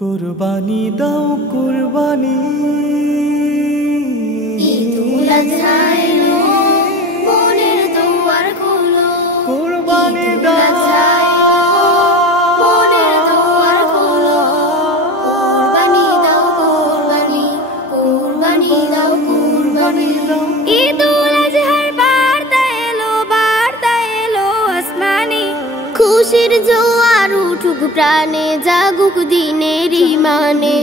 কুরবানি দাও কুরবানি ঈদুল আজহা এলো মনের দুয়ার খোলো কুরবানি দাও মনের দুয়ার খোলো কুরবানি দাও কুরবানি কুরবানি দাও কুরবানি ঈদুল আজহার বার্তা এলো আসমানে খুশির জোয়ার উঠুক প্রাণে জাগুক দিনের ইমানে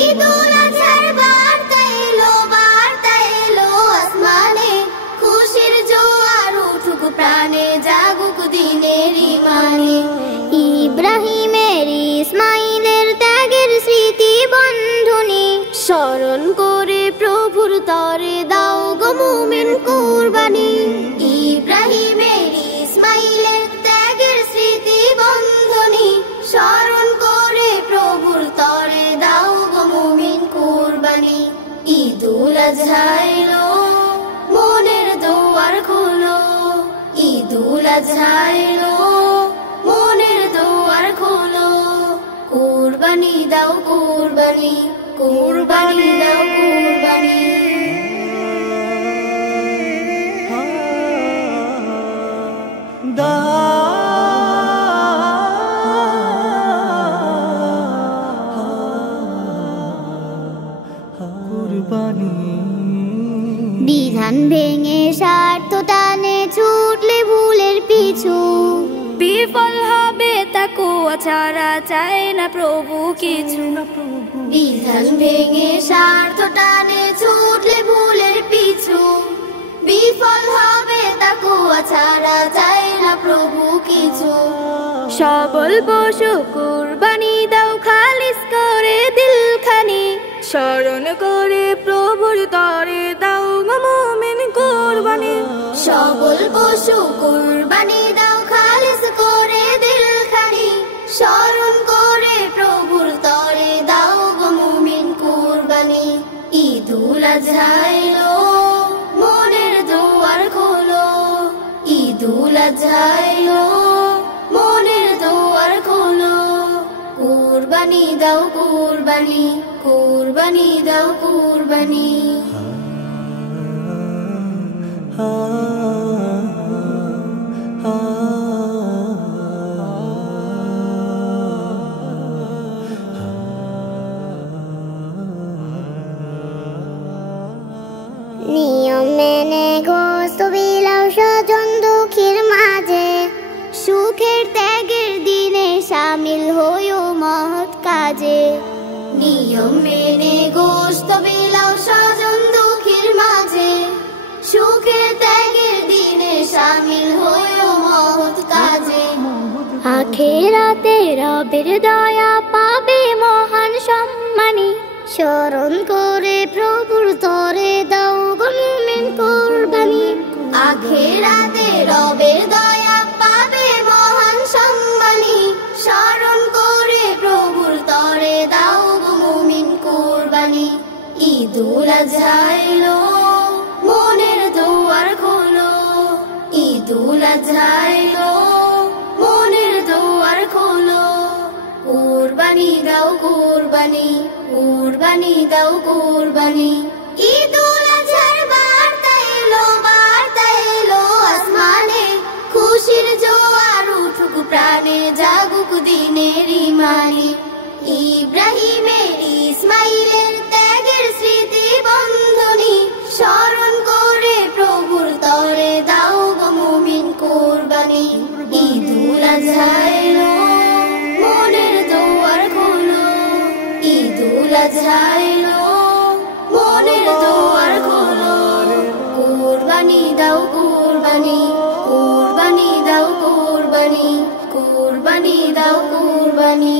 ঈদুল আজহার বার্তা এলো আসমানে খুশির জোয়ার উঠুক প্রাণে জাগুক দিনের ইমানে ইব্রাহিমের ইসমাইলের ত্যাগের স্মৃতি বন্ধনী স্মরণ করে প্রভুর তরে দাও গো মুমিন কুরবানি ইব্রাহিমের ইসমাইলের ত্যাগের স্মৃতি বন্ধনী স্মরণ করে প্রভুর তরে দাও গো মুমিন কুরবানি ঈদুল আজহা এলো মনের দুয়ার খোলো ঈদুল আজহা এলো মনের দুয়ার খোলো কুরবানি দাও কুরবানি কুরবানি দাও কুরবানি বিধান ভেঙে স্বার্থ টানে ছুটলে ভুলের পিছু বিফল হবে তাকো ছাড়া চায় না প্রভু কিছু বিধান ভেঙে স্বার্থ টানে ছুটলে ভুলের পিছু বিফল হবে তাকো ছাড়া চায় না প্রভু কিছু সবল পশু কুরবানি দাও খালিস করে দিলখানি স্মরণ করে প্রভুর তরে দাও গো মুমিন কুরবানি সবল পশু কুরবানি দাও খালিস করে দিলখানি স্মরণ করে প্রভুর তরে দাও গো মুমিন কুরবানি ঈদুল আজহা এলো মনের দুয়ার খোলো ঈদুল আজহা এলো মনের দুয়ার খোলো কুরবানি দাও কুরবানি কুরবানি দাও কুরবানি নিয়ম মেনে গোস্ত বিলাও স্বজন দুঃখীর মাঝে সুখের ত্যাগের দিনে শামিল হইও মহৎ কাজে নিয়ম মেনে গোস্ত বিলাও স্বজন দুঃখীর মাঝে সুখের ত্যাগের দিনে শামিল হইও মহৎ কাজে আখিরাতে রবের দয়া পাবে মহান সম্মানী স্মরণ করে প্রভুর তরে দাও গো মুমিন কুরবানি আখিরাতে রবের দয়া পাবে মহান সম্মানী স্মরণ করে প্রভুর তরে দাও গো মুমিন কুরবানি ঈদুল আজহা এলো মনের দুয়ার খোলো ঈদুল আজহা এলো মনের দুয়ার খোলো কুরবানি দাও কুরবানি কুরবানি দাও কুরবানি ঈদুল আজহার বার্তা এলো আসমানে খুশির জোয়ার উঠুক প্রাণে জাগুক দিনের ইমানে ইব্রাহিমের ইসমাইলের ত্যাগের স্মৃতি বন্ধনী স্মরণ করে প্রভুর তরে দাও গো মুমিন কুরবানি ঈদুল আজহা এলো মনের দুয়ার খোলো ঈদুল আজহা এলো মনের দুয়ার খোলো কুরবানি দাও কুরবানি কুরবানি দাও কুরবানি কুরবানি দাও কুরবানি